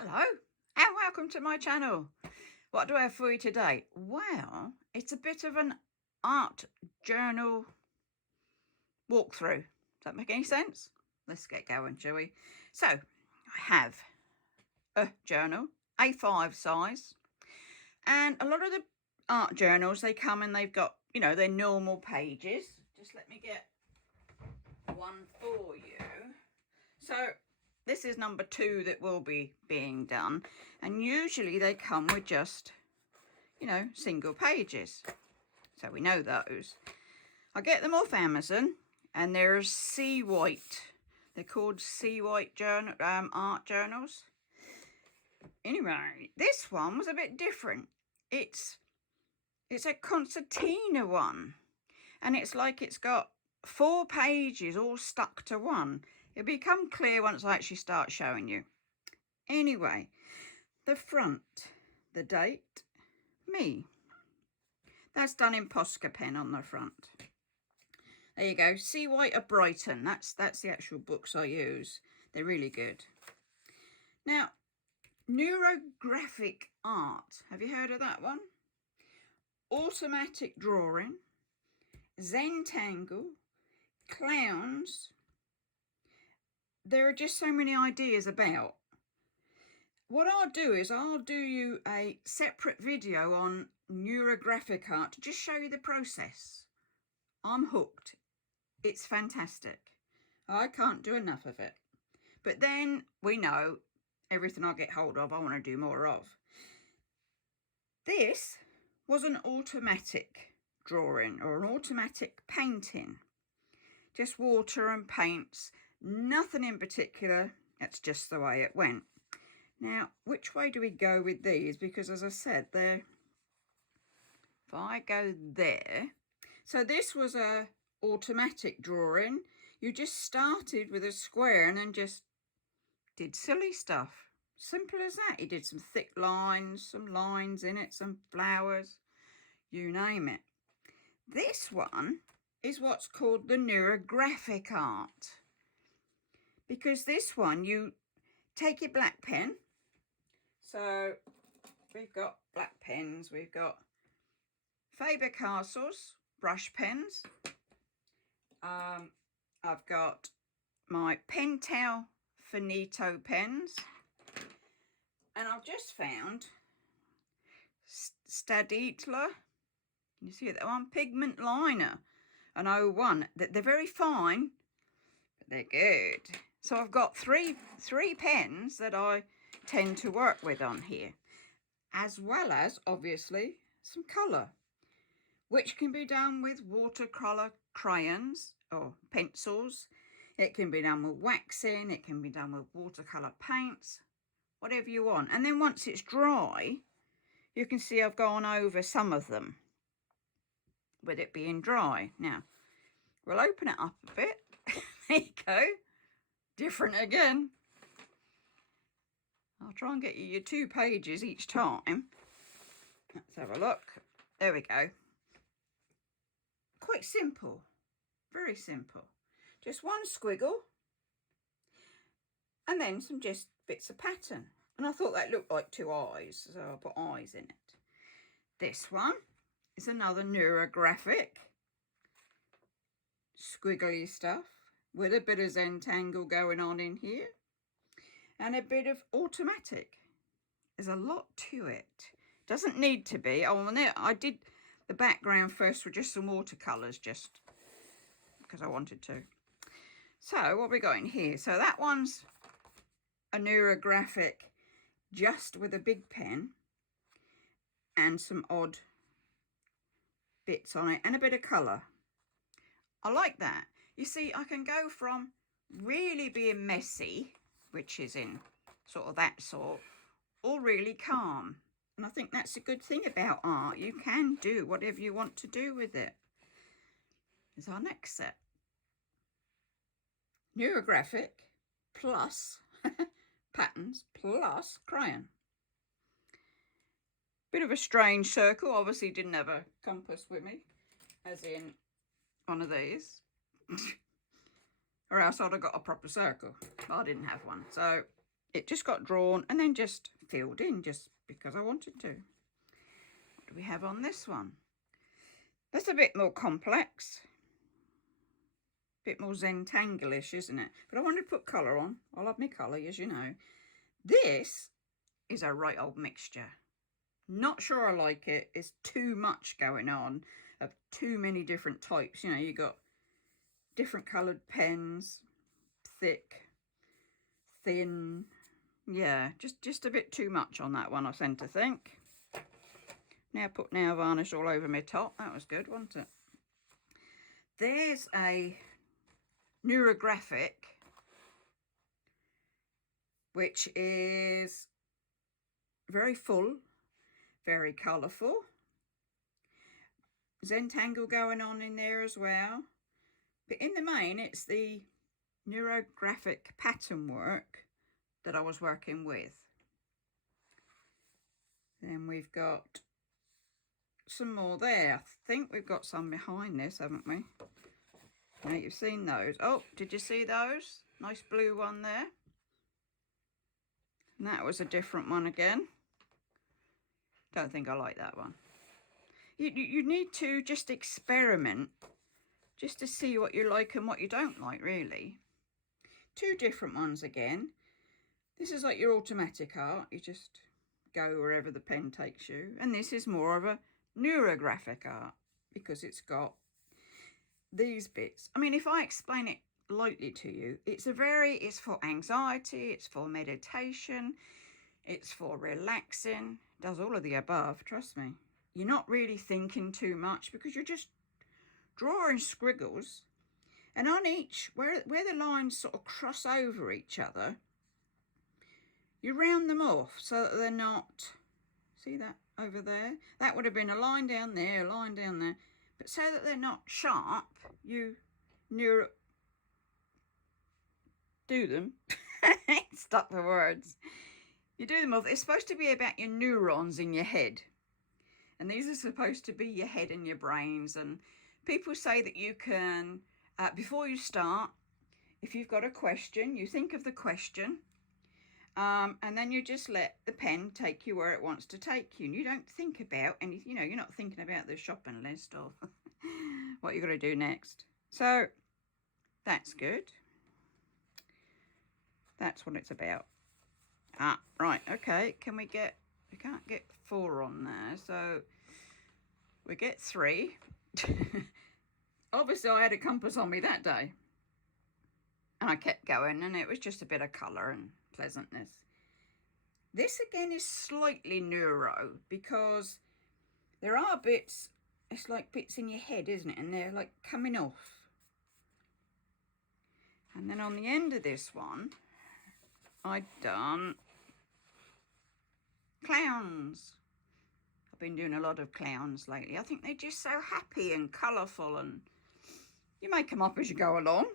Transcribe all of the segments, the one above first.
Hello and welcome to my channel. What do I have for you today? Well, it's a bit of an art journal walkthrough. Does that make any sense? Let's get going, shall we? So, I have a journal, A5 size, and a lot of the art journals, they come and they've got, you know, their normal pages. Just let me get one for you. So, this is number 2 that will be being done, and usually they come with just, you know, single pages, so we know those. I get them off Amazon, and they're sea white. They're called sea white journal art journals. Anyway, this one was a bit different. It's a concertina one, and it's like it's got 4 pages all stuck to one. It'll become clear once I actually start showing you. Anyway, the front, the date, me. That's done in Posca pen on the front. There you go. Sea White of Brighton. That's the actual books I use. They're really good. Now, Neurographic Art. Have you heard of that one? Automatic drawing, Zentangle, clowns. There are just so many ideas about. What I'll do is I'll do you a separate video on neurographic art to just show you the process. I'm hooked. It's fantastic. I can't do enough of it. But then we know everything I get hold of I want to do more of. This was an automatic drawing or an automatic painting. Just water and paints. Nothing in particular, that's just the way it went. Now, which way do we go with these? Because as I said, if I go there, so this was a automatic drawing. You just started with a square and then just did silly stuff. Simple as that. You did some thick lines, some lines in it, some flowers, you name it. This one is what's called the neurographic art. Because this one, you take your black pen. So we've got black pens, we've got Faber-Castell's brush pens. I've got my Pentel Finito pens. And I've just found Stadtler, can you see that one? Pigment liner, an 01. They're very fine, but they're good. So I've got three pens that I tend to work with on here, as well as obviously some colour, which can be done with watercolour crayons or pencils. It can be done with waxing, it can be done with watercolour paints, whatever you want. And then once it's dry, you can see I've gone over some of them with it being dry. Now, we'll open it up a bit. There you go. Different again. I'll try and get you your 2 pages each time. Let's have a look. There we go. Quite simple. Very simple. Just one squiggle. And then some just bits of pattern. And I thought that looked like 2 eyes, so I put eyes in it. This one is another neurographic. Squiggly stuff with a bit of Zentangle going on in here. And a bit of automatic. There's a lot to it. Doesn't need to be. I did the background first with just some watercolours, just because I wanted to. So what we got in here? So that one's a neurographic just with a big pen and some odd bits on it and a bit of colour. I like that. You see, I can go from really being messy, which is in sort of that sort, or really calm. And I think that's a good thing about art. You can do whatever you want to do with it. Here's our next set. Neurographic plus patterns plus crayon. Bit of a strange circle. Obviously didn't have a compass with me, as in one of these. Or else I'd have got a proper circle. But I didn't have one. So it just got drawn and then just filled in just because I wanted to. What do we have on this one? That's a bit more complex. Bit more Zentangle-ish, isn't it? But I wanted to put colour on. I love my colour, as you know. This is a right old mixture. Not sure I like it. It's too much going on of too many different types. You know, you got different coloured pens, thick, thin. Yeah, just a bit too much on that one, I tend to think. Now put nail varnish all over my top. That was good, wasn't it? There's a Neurographic, which is very full, very colourful. Zentangle going on in there as well. But in the main, it's the Neurographic pattern work that I was working with. Then we've got some more there. I think we've got some behind this, haven't we? Now you've seen those. Oh, did you see those? Nice blue one there. And that was a different one again. Don't think I like that one. You need to just experiment, just to see what you like and what you don't like, really. Two different ones again. This is like your automatic art. You just go wherever the pen takes you. And this is more of a neurographic art because it's got these bits. I mean, if I explain it lightly to you, it's for anxiety, it's for meditation, it's for relaxing. It does all of the above, trust me. You're not really thinking too much because you're just drawing squiggles. And on each, where the lines sort of cross over each other, you round them off so that they're not, see that over there? That would have been a line down there, a line down there. But so that they're not sharp, you do them. Stuck the words. You do them off. It's supposed to be about your neurons in your head. And these are supposed to be your head and your brains. And people say that you can, before you start, if you've got a question, you think of the question. And then you just let the pen take you where it wants to take you. And you don't think about anything, you're not thinking about the shopping list or what you're going to do next. So that's good. That's what it's about. Right, okay. We can't get 4 on there. So we get 3. Obviously, I had a compass on me that day. And I kept going, and it was just a bit of colour and pleasantness. This again is slightly neuro because there are bits, it's like bits in your head, isn't it? And they're like coming off. And then on the end of this one, I'd done clowns. I've been doing a lot of clowns lately. I think they're just so happy and colourful, and you make them up as you go along,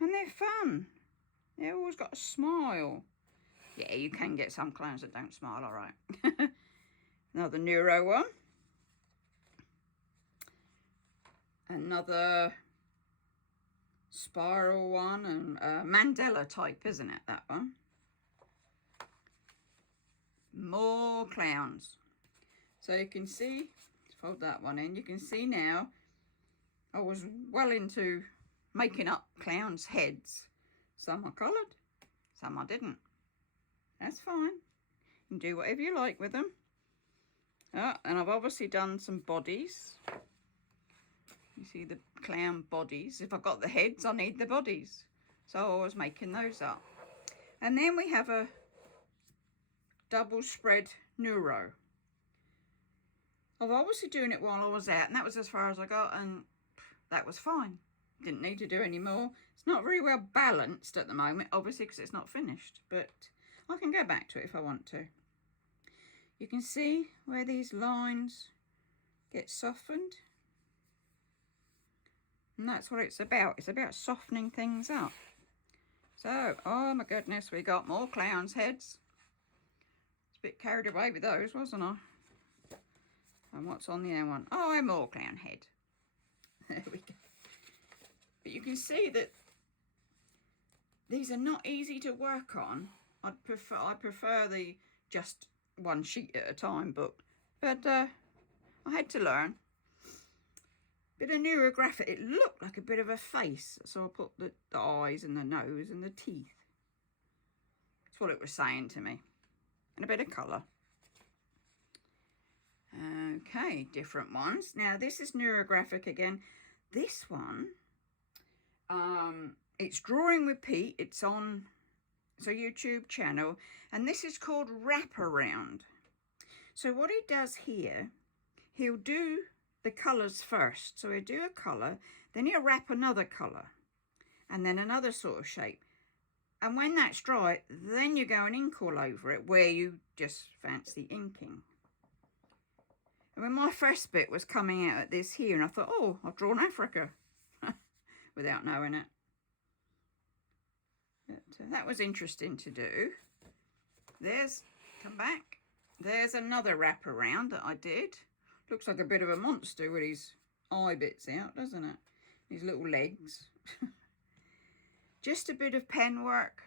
and they're fun. They've always got a smile. Yeah, you can get some clowns that don't smile, all right. Another neuro one. Another spiral one, and Mandela type, isn't it, that one? More clowns. So you can see, let's fold that one in. You can see now I was well into making up clowns' heads. Some are coloured, some I didn't. That's fine. You can do whatever you like with them. And I've obviously done some bodies. You see the clown bodies. If I've got the heads, I need the bodies. So I was making those up. And then we have a double spread neuro. I was obviously doing it while I was out, and that was as far as I got, and that was fine. Didn't need to do any more. It's not very well balanced at the moment, obviously, because it's not finished, but I can go back to it if I want to. You can see where these lines get softened. And that's what it's about. It's about softening things up. So, oh my goodness, we got more clowns' heads. It's a bit carried away with those, wasn't I? And what's on the other one? Oh, a more clown head. There we go. But you can see that these are not easy to work on I prefer the just one sheet at a time book, but I had to learn. Bit of neurographic. It looked like a bit of a face, so I put the eyes and the nose and the teeth. That's what it was saying to me, and a bit of colour. Okay, different ones. Now this is neurographic again. This one, it's Drawing with Pete. It's a YouTube channel, and this is called Wraparound. So what he does here, he'll do the colours first. So he'll do a colour, then he'll wrap another colour, and then another sort of shape. And when that's dry, then you go and ink all over it where you just fancy inking. And when my first bit was coming out at this here, and I thought, oh, I've drawn Africa, without knowing it. But, that was interesting to do. Come back. There's another wraparound that I did. Looks like a bit of a monster with his eye bits out, doesn't it? His little legs. Just a bit of pen work.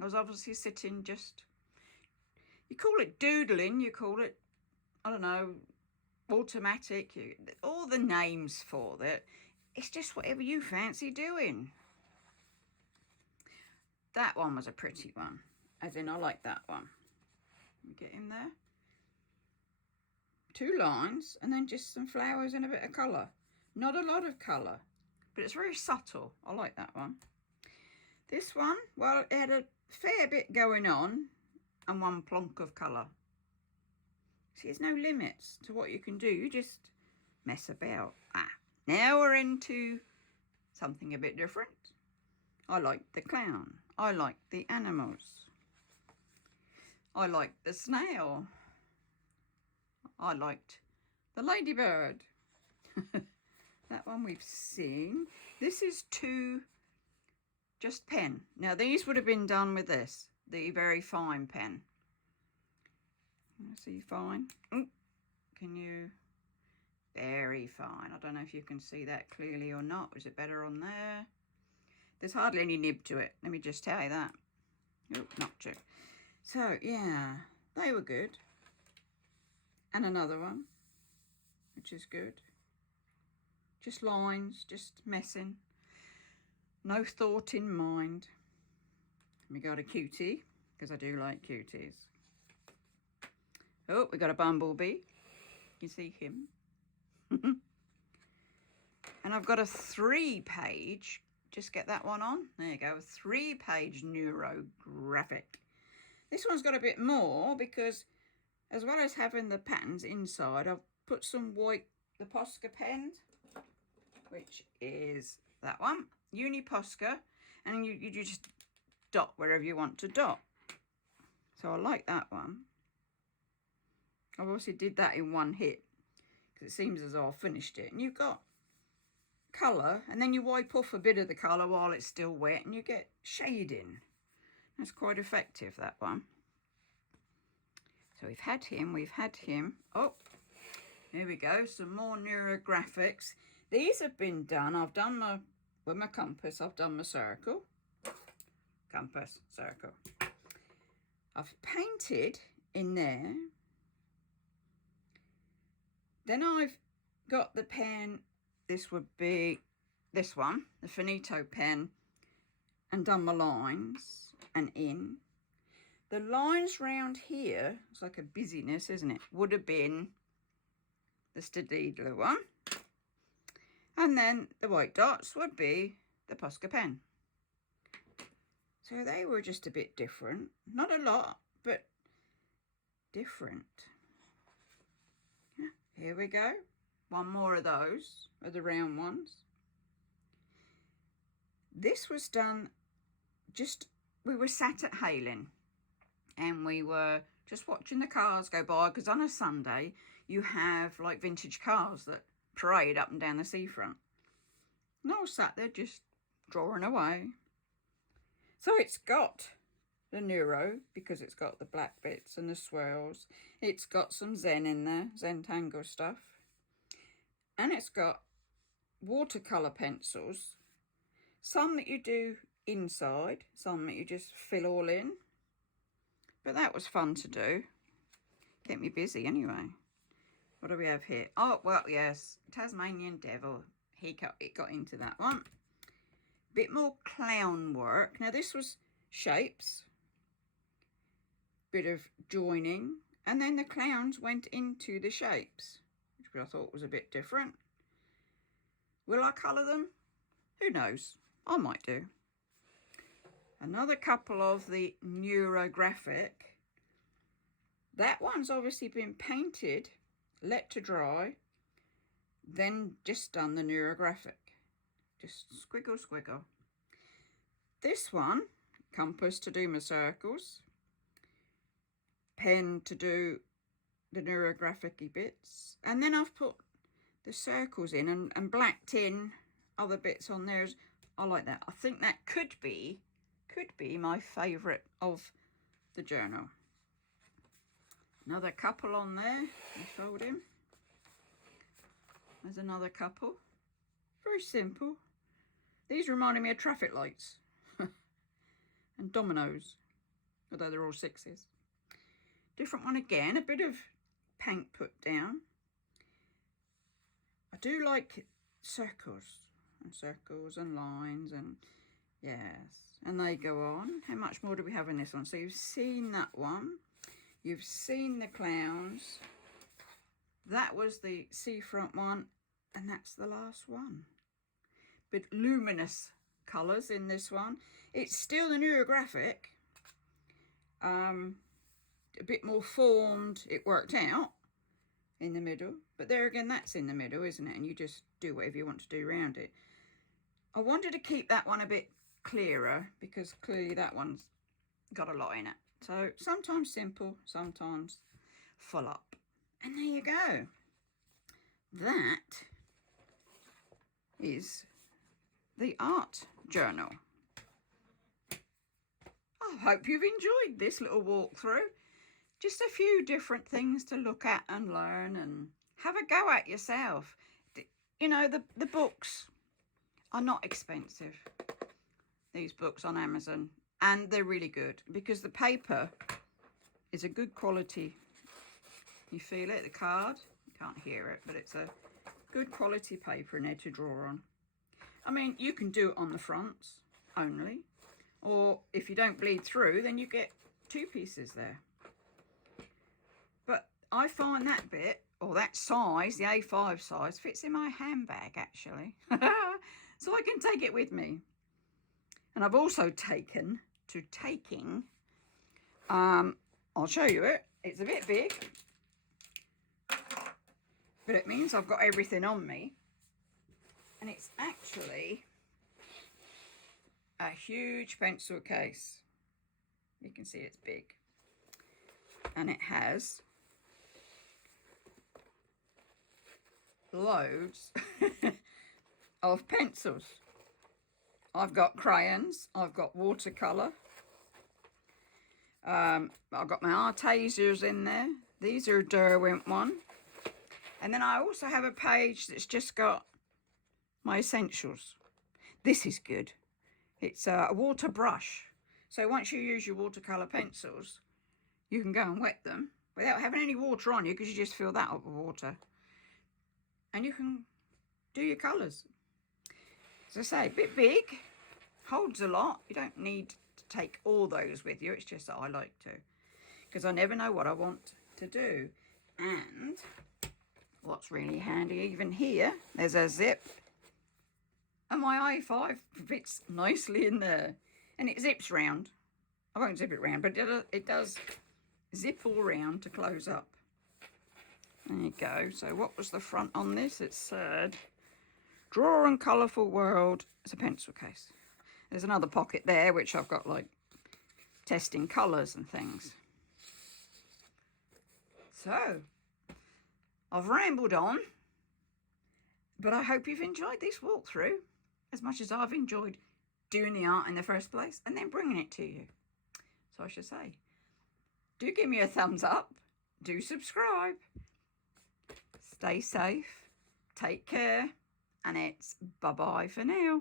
I was obviously sitting just, you call it doodling, you call it, I don't know, automatic, all the names for it. It's just whatever you fancy doing. That one was a pretty one, as in I like that one. Let me get in there. 2 lines and then just some flowers and a bit of colour. Not a lot of colour, but it's very subtle. I like that one. This one, well, it had a fair bit going on and one plonk of colour. See, there's no limits to what you can do. You just mess about. Now we're into something a bit different. I like the clown. I like the animals. I like the snail. I liked the ladybird. That one we've seen. This is 2 just pen. Now these would have been done with this, the very fine pen. See, fine. Ooh, can you? Very fine. I don't know if you can see that clearly or not. Is it better on there? There's hardly any nib to it. Let me just tell you that. Oh, not true. So, yeah, they were good. And another one, which is good. Just lines, just messing. No thought in mind. We got a cutie, because I do like cuties. Oh, we got a bumblebee. You see him. And I've got a 3-page, just get that one on. There you go, a 3-page neurographic. This one's got a bit more because as well as having the patterns inside, I've put some white, the Posca pen, which is that one, Uni Posca, and you just dot wherever you want to dot. So I like that one. I obviously did that in one hit because it seems as though I finished it. And you've got colour, and then you wipe off a bit of the colour while it's still wet, and you get shading. That's quite effective, that one. So we've had him. Oh, here we go, some more neurographics. These have been done. I've done with my compass, I've done my circle. Compass, circle. I've painted in there. Then I've got the pen, this would be this one, the Finito pen, and done my lines and in. The lines round here, it's like a busyness, isn't it? Would have been the Stedidler one. And then the white dots would be the Posca pen. So they were just a bit different. Not a lot, but different. Here we go. One more of those, of the round ones. This was done just, we were sat at Hailing and we were just watching the cars go by, because on a Sunday you have like vintage cars that parade up and down the seafront. And I was sat there just drawing away. So it's got the Neuro, because it's got the black bits and the swirls. It's got some Zen in there, Zentangle stuff. And it's got watercolour pencils. Some that you do inside, some that you just fill all in. But that was fun to do. Kept me busy anyway. What do we have here? Oh, well, yes. Tasmanian Devil. It got into that one. Bit more clown work. Now, this was shapes. Bit of joining. And then the clowns went into the shapes, which I thought was a bit different. Will I colour them? Who knows? I might do. Another couple of the Neurographic. That one's obviously been painted, let to dry, then just done the Neurographic. Just squiggle, squiggle. This one, compass to do my circles, pen to do the Neurographic-y bits, and then I've put the circles in and blacked in other bits on there. I like that. I think that could be my favourite of the journal. Another couple on there. I fold him. There's another couple. Very simple. These reminded me of traffic lights and dominoes, although they're all sixes. Different one again. A bit of paint put down. I do like circles and lines, and yes, and they go on. How much more do we have in this one? So you've seen that one, you've seen the clowns, that was the seafront one, and that's the last one. But luminous colours in this one. It's still the Neurographic, a bit more formed. It worked out in the middle, but there again, that's in the middle, isn't it? And you just do whatever you want to do around it. I wanted to keep that one a bit clearer because clearly that one's got a lot in it. So sometimes simple, sometimes full up. And there you go. That is the art journal. I hope you've enjoyed this little walkthrough. Just a few different things to look at and learn and have a go at yourself. You know, the books are not expensive, these books on Amazon, and they're really good because the paper is a good quality. You feel it, the card, you can't hear it, but it's a good quality paper in there to draw on. I mean, you can do it on the fronts only, or if you don't bleed through, then you get 2 pieces there. But I find that bit, or that size, the A5 size, fits in my handbag actually. So I can take it with me. And I've also taking, I'll show you it. It's a bit big, but it means I've got everything on me. And it's actually a huge pencil case. You can see it's big. And it has loads of pencils. I've got crayons, I've got watercolour, I've got my Artesias in there. These are a Derwent one. And then I also have a page that's just got my essentials. This is good. It's a water brush. So once you use your watercolour pencils, you can go and wet them without having any water on you because you just fill that up with water. And you can do your colours. As I say, a bit big, holds a lot. You don't need to take all those with you. It's just that I like to, because I never know what I want to do. And what's really handy, even here, there's a zip. And my A5 fits nicely in there. And it zips round. I won't zip it round, but it does zip all round to close up. There you go. So what was the front on this? It said, Draw and Colourful World. It's a pencil case. There's another pocket there, which I've got like testing colours and things. So, I've rambled on, but I hope you've enjoyed this walkthrough as much as I've enjoyed doing the art in the first place and then bringing it to you. So I should say, do give me a thumbs up, do subscribe, stay safe, take care, and it's bye-bye for now.